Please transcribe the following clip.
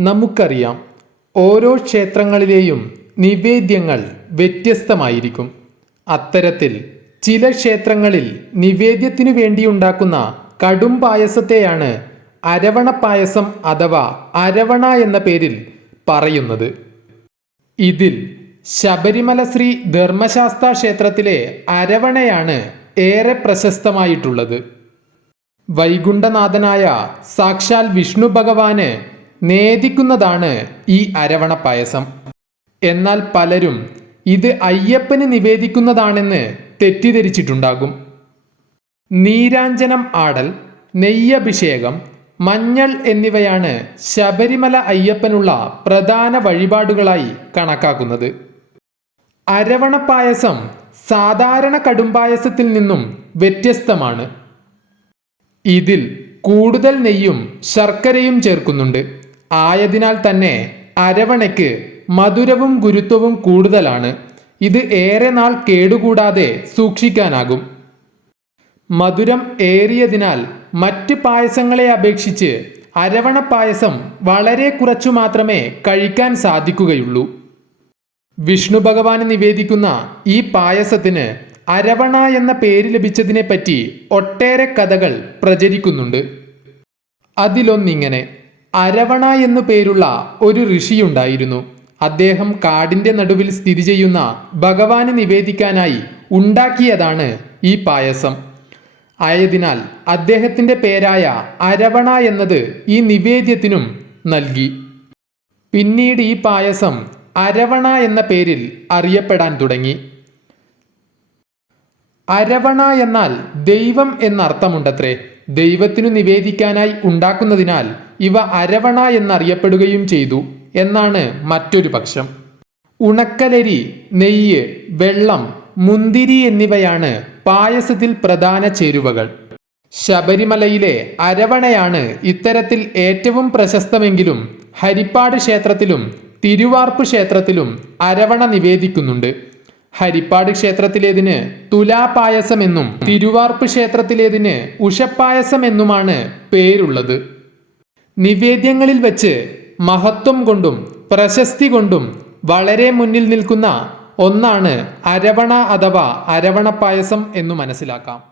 നമുക്കറിയാം ഓരോ ക്ഷേത്രങ്ങളിലെയും നിവേദ്യങ്ങൾ വ്യത്യസ്തമായിരിക്കും. അത്തരത്തിൽ ചില ക്ഷേത്രങ്ങളിൽ നിവേദ്യത്തിനു വേണ്ടിയുണ്ടാക്കുന്ന കടും പായസത്തെയാണ് അരവണ പായസം അഥവാ അരവണ എന്ന പേരിൽ പറയുന്നത്. ഇതിൽ ശബരിമല ശ്രീ ധർമ്മശാസ്ത്ര ക്ഷേത്രത്തിലെ അരവണയാണ് ഏറെ പ്രശസ്തമായിട്ടുള്ളത്. വൈകുണ്ഠനാഥനായ സാക്ഷാൽ വിഷ്ണു ഭഗവാന് നേദിക്കുന്നതാണ് ഈ അരവണ പായസം. എന്നാൽ പലരും ഇത് അയ്യപ്പന് നിവേദിക്കുന്നതാണെന്ന് തെറ്റിദ്ധരിച്ചിട്ടുണ്ടാകും. നീരാഞ്ജനം ആടൽ നെയ്യഭിഷേകം മഞ്ഞൾ എന്നിവയാണ് ശബരിമല അയ്യപ്പനുള്ള പ്രധാന വഴിപാടുകളായി കണക്കാക്കുന്നത്. അരവണ പായസം സാധാരണ കടുംപായസത്തിൽ നിന്നും വ്യത്യസ്തമാണ്. ഇതിൽ കൂടുതൽ നെയ്യും ശർക്കരയും ചേർക്കുന്നുണ്ട്. ആയതിനാൽ തന്നെ അരവണയ്ക്ക് മധുരവും ഗുരുത്വവും കൂടുതലാണ്. ഇത് ഏറെ നാൾ കേടുകൂടാതെ സൂക്ഷിക്കാനാകും. മധുരം ഏറിയതിനാൽ മറ്റ് പായസങ്ങളെ അപേക്ഷിച്ച് അരവണ പായസം വളരെ കുറച്ചു മാത്രമേ കഴിക്കാൻ സാധിക്കുകയുള്ളൂ. വിഷ്ണു ഭഗവാന് നിവേദിക്കുന്ന ഈ പായസത്തിന് അരവണ എന്ന പേര് ലഭിച്ചതിനെ പറ്റി ഒട്ടേറെ കഥകൾ പ്രചരിക്കുന്നുണ്ട്. അതിലൊന്നിങ്ങനെ. അരവണ എന്നു പേരുള്ള ഒരു ഋഷിയുണ്ടായിരുന്നു. അദ്ദേഹം കാടിന്റെ നടുവിൽ സ്ഥിതി ചെയ്യുന്ന ഭഗവാന് നിവേദിക്കാനായി ഉണ്ടാക്കിയതാണ് ഈ പായസം. ആയതിനാൽ അദ്ദേഹത്തിന്റെ പേരായ അരവണ എന്നത് ഈ നിവേദ്യത്തിനും നൽകി. പിന്നീട് ഈ പായസം അരവണ എന്ന പേരിൽ അറിയപ്പെടാൻ തുടങ്ങി. അരവണ എന്നാൽ ദൈവം എന്നർത്ഥമുണ്ടത്രേ. ദൈവത്തിനു നിവേദിക്കാനായി ഉണ്ടാക്കുന്നതിനാൽ ഇവ അരവണ എന്നറിയപ്പെടുകയും ചെയ്തു എന്നാണ് മറ്റൊരു പക്ഷം. ഉണക്കലരി നെയ്യ് വെള്ളം മുന്തിരി എന്നിവയാണ് പായസത്തിൽ പ്രധാന ചേരുവകൾ. ശബരിമലയിലെ അരവണയാണ് ഇത്തരത്തിൽ ഏറ്റവും പ്രശസ്തമെങ്കിലും ഹരിപ്പാട് ക്ഷേത്രത്തിലും തിരുവാർപ്പ് ക്ഷേത്രത്തിലും അരവണ നിവേദിക്കുന്നുണ്ട്. ഹരിപ്പാട് ക്ഷേത്രത്തിലേതിന് തുലാപായസം എന്നും തിരുവാർപ്പ് ക്ഷേത്രത്തിലേതിന് ഉഷപ്പായസം എന്നുമാണ് പേരുള്ളത്. നിവേദ്യങ്ങളിൽ വെച്ച് മഹത്വം കൊണ്ടും പ്രശസ്തി കൊണ്ടും വളരെ മുന്നിൽ നിൽക്കുന്ന ഒന്നാണ് അരവണ അഥവാ അരവണ പായസം എന്നു മനസ്സിലാക്കാം.